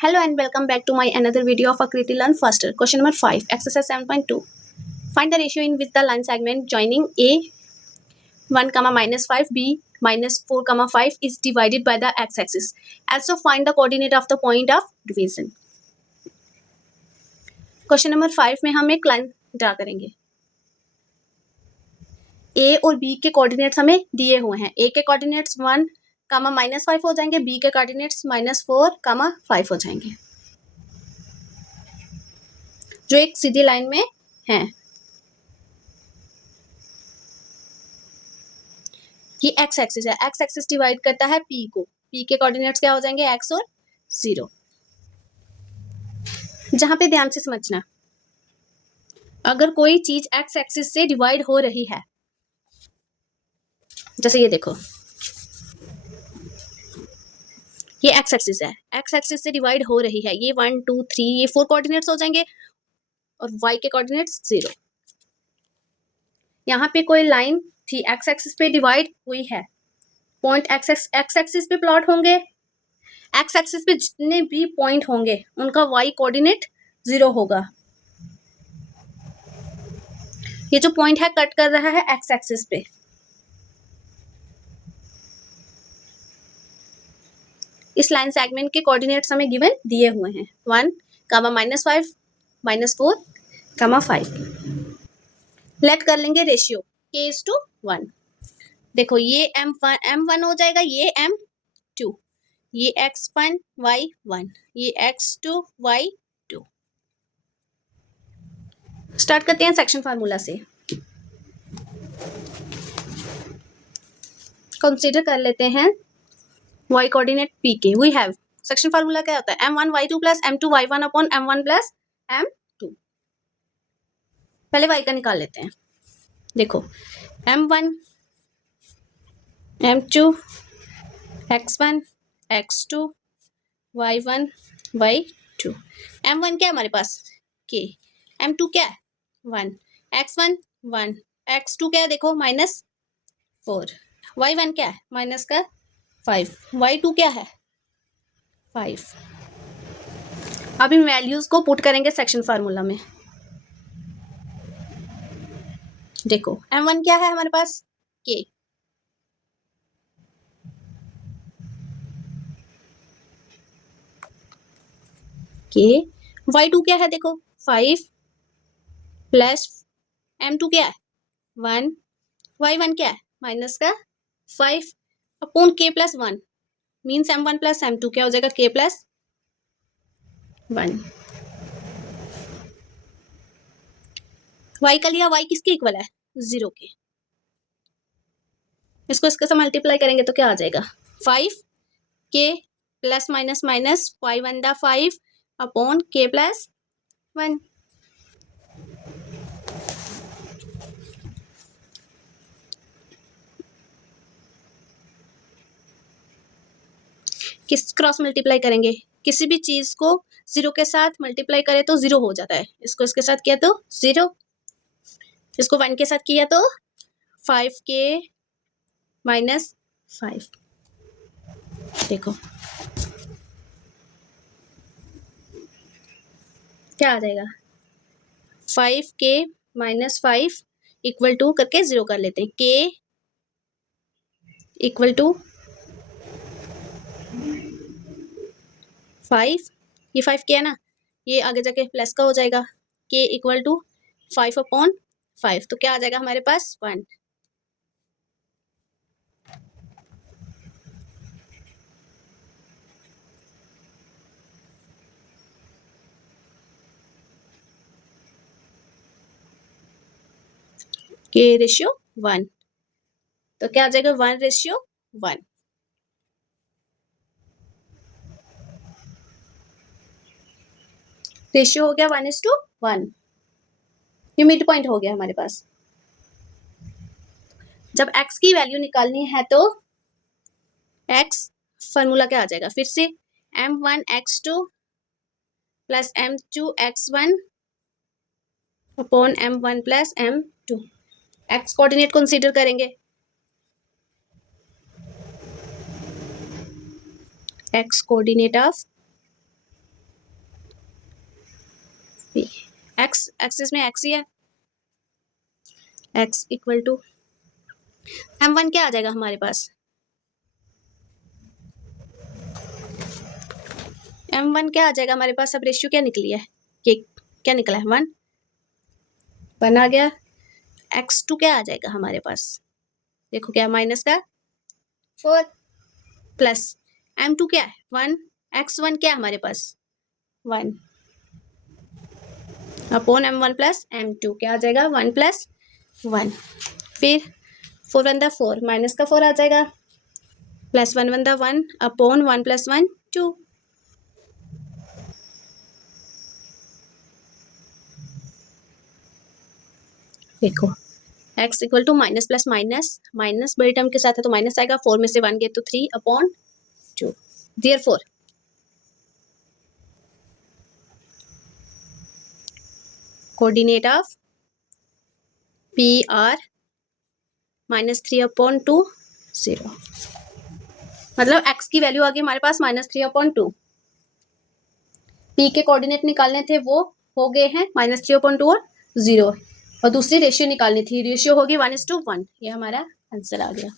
Hello and welcome back to my another video of Akriti Learn Faster. Question number 5, exercise 7.2. Find the ratio in which the line segment joining A 1, minus 5, B minus 4, 5 is divided by the x-axis. Also find the coordinate of the point of division. Question number 5 में हम एक line draw करेंगे. A और B के coordinates हमें दिए हुए हैं. A के कोऑर्डिनेट्स 1, माइनस 5 हो जाएंगे. B के कोऑर्डिनेट्स माइनस 4, 5 हो जाएंगे, जो एक सीधी लाइन में है. ये एक्स एक्सिस है. एक्स एक्सिस डिवाइड करता है पी को. पी के कोऑर्डिनेट्स क्या हो जाएंगे? एक्स और 0. जहां पे ध्यान से समझना, अगर कोई चीज एक्स एक्सिस से डिवाइड हो रही है, जैसे ये देखो, ये एक्स एक्सिस है, एक्स एक्सिस से डिवाइड हो रही है. ये 1 2 3 ये 4 कोऑर्डिनेट्स हो जाएंगे और वाई के कोऑर्डिनेट्स 0. यहाँ पे कोई लाइन थी, एक्स एक्सिस पे डिवाइड हुई है. पॉइंट एक्स एक्सिस पे प्लॉट होंगे. एक्स एक्सिस पे जितने भी पॉइंट होंगे उनका वाई कोऑर्डिनेट 0 होगा. ये जो पॉइंट है कट कर रहा है एक्स एक्सिस पे. इस लाइन सेगमेंट के कोऑर्डिनेट्स हमें गिवन दिए हुए हैं. 1, माइनस 5, माइनस 4, 5. लेट कर लेंगे रेशियो k:1. देखो ये m1 हो जाएगा, ये m2, ये x1 y1, ये x2 y2. स्टार्ट करते हैं सेक्शन फार्मूला से. कंसीडर कर लेते हैं y कोऑर्डिनेट p के. वी हैव, सेक्शन फार्मूला क्या होता है? m1 y2 plus m2 y1 upon m1 plus m2. पहले y का निकाल लेते हैं. देखो m1 m2 x1 x2 y1 y2. m1 क्या है हमारे पास? k. m2 क्या है? 1. x1 1, x2 क्या है? देखो माइनस 4. y1 क्या है? माइनस का 5. y2 क्या है? 5. अब इन वैल्यूज को पुट करेंगे सेक्शन फार्मूला में. देखो m1 क्या है हमारे पास? k. y2 क्या है? देखो 5 प्लस m2 क्या है? 1. y1 क्या है? माइनस का 5 upon k plus 1 means m1 plus m2 क्या हो जाएगा? k plus 1. y का लिया, y किसके इक्वल है? 0 के. इसको इसके साथ मल्टीप्लाई करेंगे तो क्या आ जाएगा? 5 k plus minus minus 5 1 5 upon k plus 1. किस क्रॉस मल्टीप्लाई करेंगे? किसी भी चीज को 0 के साथ मल्टीप्लाई करें तो 0 हो जाता है. इसको इसके साथ किया तो 0, इसको 1 के साथ किया तो 5k माइनस 5. देखो क्या आ जाएगा? 5k माइनस 5 इक्वल टू करके 0 कर लेते हैं. k इक्वल टू 5, ये 5 क्या है ना, ये आगे जाके प्लस का हो जाएगा. k इक्वल टू 5 अपॉन 5, तो क्या आ जाएगा हमारे पास? 1. k रेशियो 1, तो क्या आ जाएगा? 1 रेशियो 1. रेशियो हो गया 1:1. ये मिड पॉइंट हो गया हमारे पास. जब x की वैल्यू निकालनी है तो x फॉर्मूला क्या आ जाएगा? फिर से m1 x2 plus m2 x1 upon m1 plus m2. x coordinate consider करेंगे. x coordinate of p x axis में x ही है, x इक्वल टू m1 क्या आ जाएगा हमारे पास, m1 क्या आ जाएगा हमारे पास। अब रेशियो क्या निकली है, ये क्या निकला है 1 आ गया। x2 क्या आ जाएगा हमारे पास, देखो क्या माइनस का 4 प्लस m2 क्या है 1, x1 क्या है हमारे पास 1 अपॉन m1 प्लस m2 क्या आ जाएगा 1 प्लस 1। फिर 4 वन दा 4 माइनस का 4 आ जाएगा, प्लस 1 वन दा 1 अपॉन 1 प्लस 1 2। देखो x equal to minus plus minus, minus बड़ी टर्म के साथ है तो माइनस आएगा, 4 में से 1 गए तो 3 upon 2। Therefore coordinate of P R -3 upon 2 0, मतलब x की वैल्यू आ गई हमारे पास -3 अपॉन 2। p के कोऑर्डिनेट निकालने थे वो हो गए हैं -3 अपॉन 2 और 0, और दूसरी रेशियो निकालनी थी, रेशियो होगी 1:1। ये हमारा आंसर आ गया।